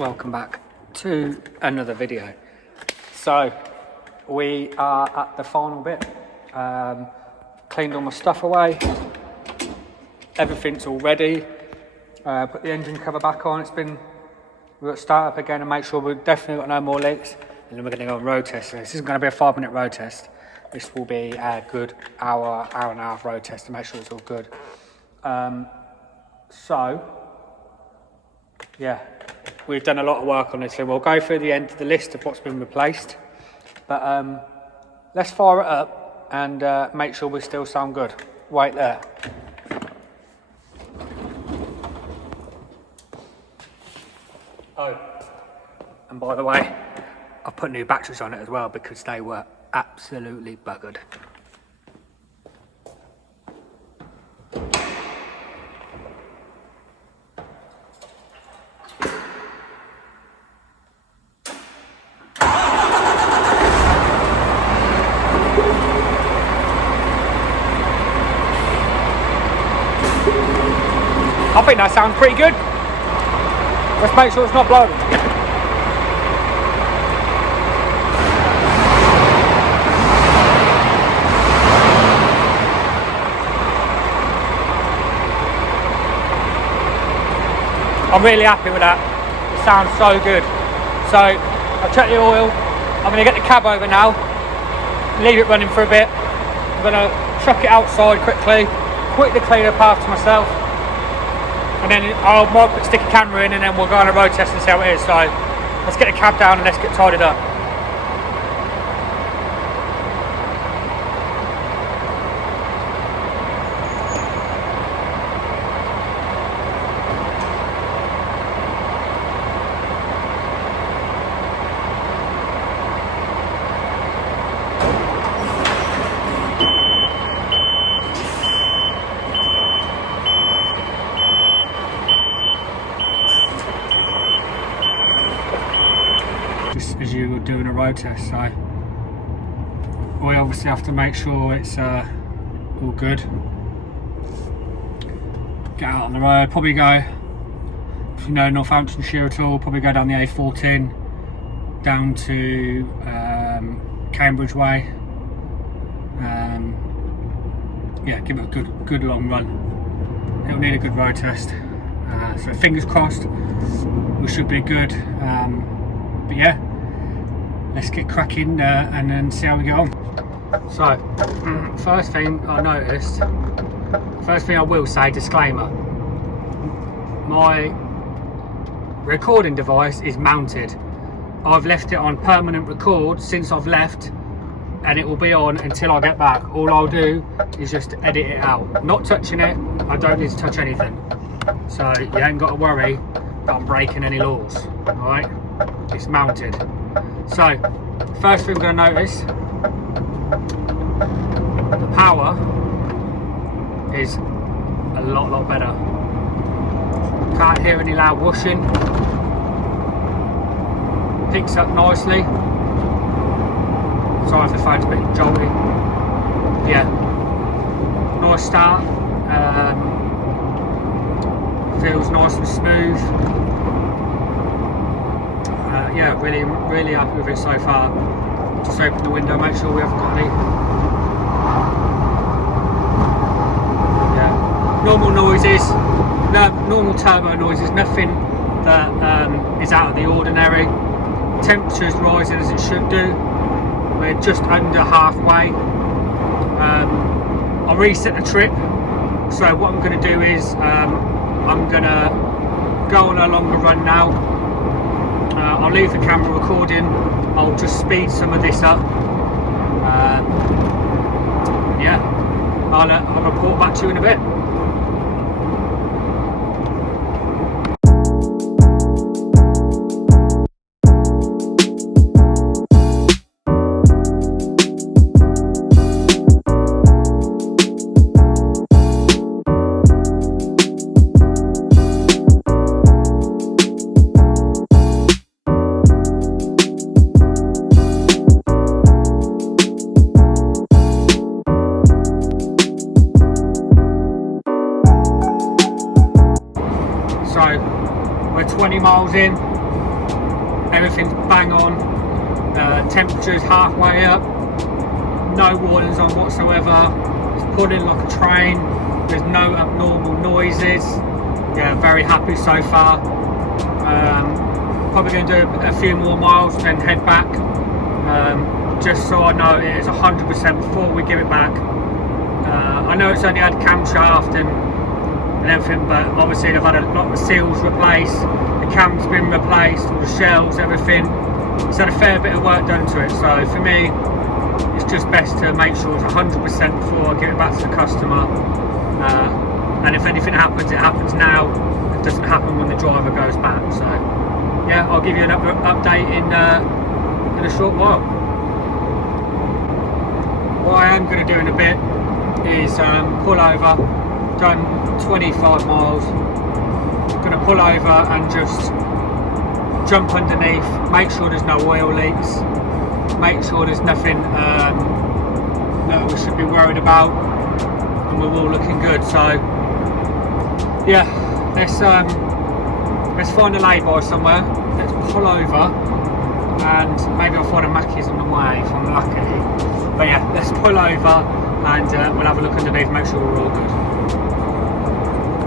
welcome back to another video. So we are at the final bit. Cleaned all my stuff away, everything's all ready. Put the engine cover back on. We've got to start up again and make sure we've definitely got no more leaks, and then we're going to go on road test. So this isn't going to be a 5-minute road test. This will be a good hour and a half road test to make sure it's all good. So yeah, we've done a lot of work on this, so we'll go through the end of the list of what's been replaced, but let's fire it up and make sure we still sound good. Wait there. Oh, and by the way, I've put new batteries on it as well because they were absolutely buggered. I think that sounds pretty good. Let's make sure it's not blowing. I'm really happy with that. It sounds so good. So I've checked the oil. I'm going to get the cab over now, leave it running for a bit. I'm going to chuck it outside quickly clean up after myself. And then I might stick a camera in and then we'll go on a road test and see how it is. So let's get the cab down and let's get tidied up. As you were doing a road test, so we obviously have to make sure it's all good. Get out on the road, probably go, if you know Northamptonshire at all, probably go down the A14 down to Cambridge Way. Yeah, give it a good long run. It'll need a good road test, so fingers crossed we should be good. But yeah, let's get cracking and then see how we get on. So, first thing I noticed, first thing I will say, disclaimer, my recording device is mounted. I've left it on permanent record since I've left, and it will be on until I get back. All I'll do is just edit it out. Not touching it, I don't need to touch anything. So you ain't got to worry that I'm breaking any laws, alright? It's mounted. So first thing we're going to notice, the power is a lot better. Can't hear any loud whooshing. Picks up nicely. Sorry if the phone's a bit jolty. Yeah, nice start. Feels nice and smooth. Yeah, really happy with it so far. Just open the window, make sure we haven't got any. Yeah, normal noises, normal turbo noises, nothing that is out of the ordinary. Temperature's rising as it should do. We're just under halfway. I reset the trip, so what I'm going to do is I'm going to go on a longer run now. I'll leave the camera recording. I'll just speed some of this up. Yeah, I'll report back to you in a bit. So we're 20 miles in. Everything's bang on. Temperature's halfway up. No warnings on whatsoever. It's pulling like a train. There's no abnormal noises. Yeah, very happy so far. Probably going to do a few more miles, then head back. Just so I know it is 100% before we give it back. I know it's only had camshaft and everything, but obviously they've had a lot of the seals replaced, the cam's been replaced, all the shells, everything. It's had a fair bit of work done to it, so for me it's just best to make sure it's 100% before I give it back to the customer. And if anything happens, it happens now. It doesn't happen when the driver goes back. So yeah, I'll give you an update in a short while. What I am going to do in a bit is pull over. Done 25 miles. Going to pull over and just jump underneath, make sure there's no oil leaks, make sure there's nothing that we should be worried about, and we're all looking good. So yeah, let's find a lay-by somewhere, let's pull over, and maybe I'll find a Mackey's on the way if I'm lucky. But yeah, let's pull over and we'll have a look underneath, make sure we're all good.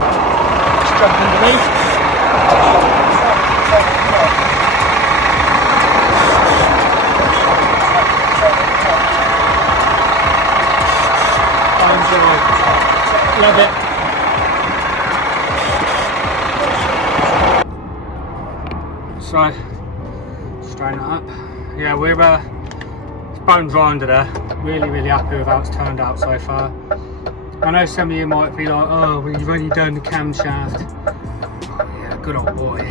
Let's jump underneath. Love it. So, straighten it up. Yeah, we're it's bone dry under there. Really happy with how it's turned out so far. I know some of you might be like, oh, well, you've only done the camshaft. Oh, yeah, good old boy.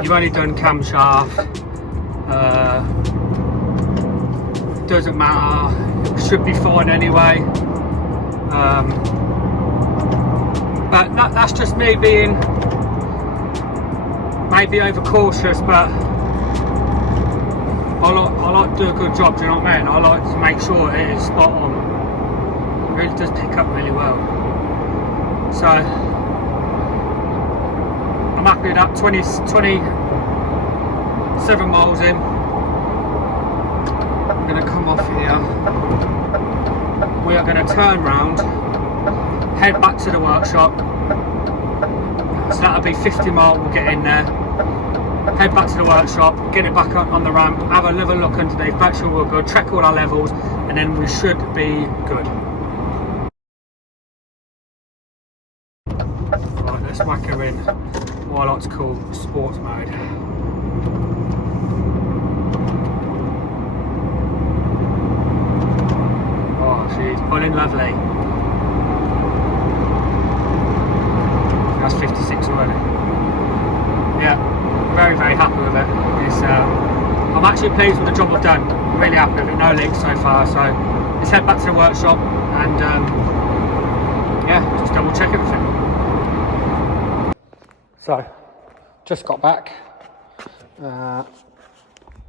You've only done camshaft. Doesn't matter. It should be fine anyway. But that's just me being maybe overcautious, but I like to do a good job, do you know what I mean? I like to make sure it is spot on. It really does pick up really well. So I'm happy with that. 27 miles in. I'm going to come off here. We are going to turn round, head back to the workshop. So that'll be 50 mile, we'll get in there, head back to the workshop, get it back on the ramp, have a little look underneath, make sure we're good, check all our levels, and then we should be good. Right, let's whack her in what I like to call sports mode. She's pulling lovely. That's 56 already. Yeah, very happy with it. I'm actually pleased with the job I've done. I'm really happy with it. No leaks so far. So let's head back to the workshop and yeah, just double check everything. So, just got back. Yeah,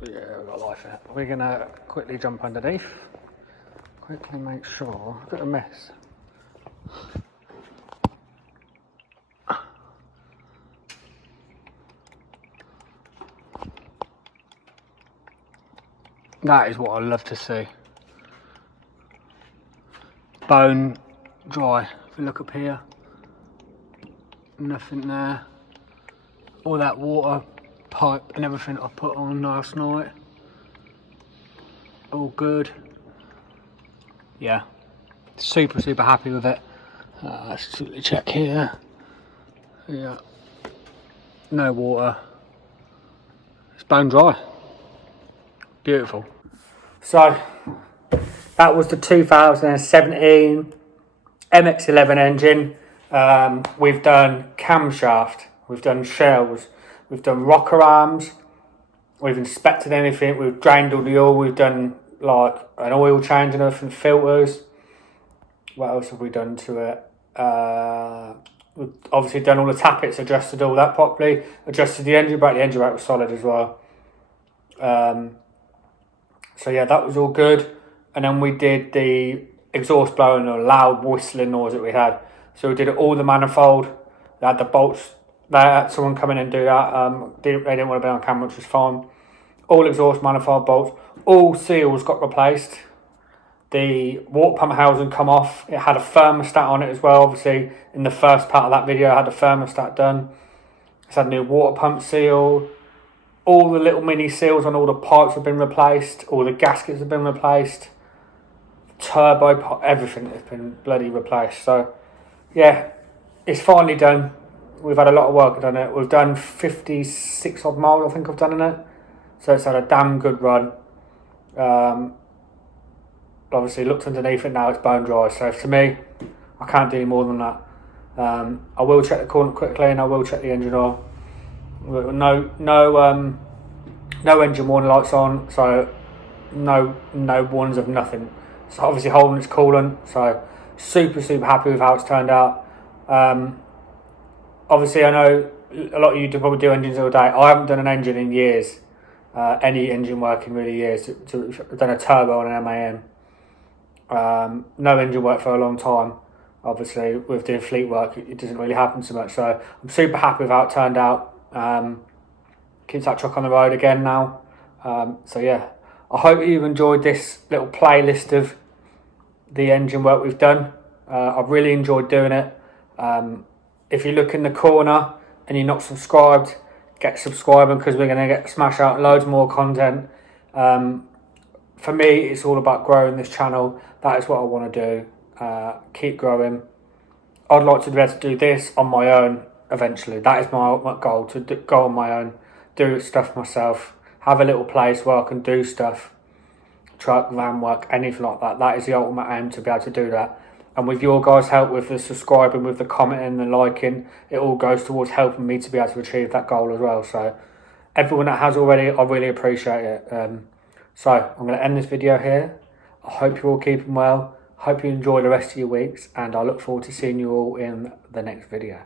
we've got life in it. We're gonna quickly jump underneath. Quickly make sure, a bit of a mess. That is what I love to see. Bone dry. If you look up here, nothing there. All that water pipe and everything I put on last night, all good. Yeah, super happy with it. Let's quickly check here. Yeah, no water. It's bone dry. Beautiful. So that was the 2017 MX-11 engine. We've done camshaft, we've done shells, we've done rocker arms, we've inspected anything, we've drained all the oil, we've done like an oil change and everything, filters. What else have we done to it? We've obviously done all the tappets, adjusted all that properly, adjusted the engine brake. The engine brake was solid as well. So yeah, that was all good. And then we did the exhaust blowing or loud whistling noise that we had. So we did all the manifold. They had the bolts they had someone come in and do that. They didn't want to be on camera, which was fine. All exhaust manifold bolts, all seals got replaced. The water pump housing come off. It had a thermostat on it as well. Obviously, in the first part of that video, I had the thermostat done. It's had a new water pump seal. All the little mini seals on all the pipes have been replaced. All the gaskets have been replaced. Turbo, everything has been bloody replaced. So, yeah, it's finally done. We've had a lot of work done it. We've done 56 odd miles, I think I've done in it. So it's had a damn good run. Obviously, looked underneath it now, it's bone dry. So to me, I can't do any more than that. I will check the coolant quickly, and I will check the engine oil. No engine warning lights on, so no warnings of nothing. So obviously holding its coolant, so super happy with how it's turned out. Obviously, I know a lot of you probably do engines all day. I haven't done an engine in years, any engine work in really years. I've done a turbo and an MAN. No engine work for a long time. Obviously, with doing fleet work, it doesn't really happen so much. So I'm super happy with how it turned out. Keeps that truck on the road again now. So yeah, I hope you've enjoyed this little playlist of the engine work we've done. I've really enjoyed doing it. If you look in the corner and you're not subscribed, get subscribing, because we're going to smash out loads more content. For me, it's all about growing this channel. That is what I want to do. Keep growing. I'd like to be able to do this on my own eventually. That is my ultimate goal, to go on my own, do stuff myself, have a little place where I can do stuff, truck, van work, anything like that. That is the ultimate aim, to be able to do that. And with your guys' help, with the subscribing, with the commenting, the liking, it all goes towards helping me to be able to achieve that goal as well. So everyone that has already, I really appreciate it. So I'm going to end this video here. I hope you're all keeping well. Hope you enjoy the rest of your weeks, and I look forward to seeing you all in the next video.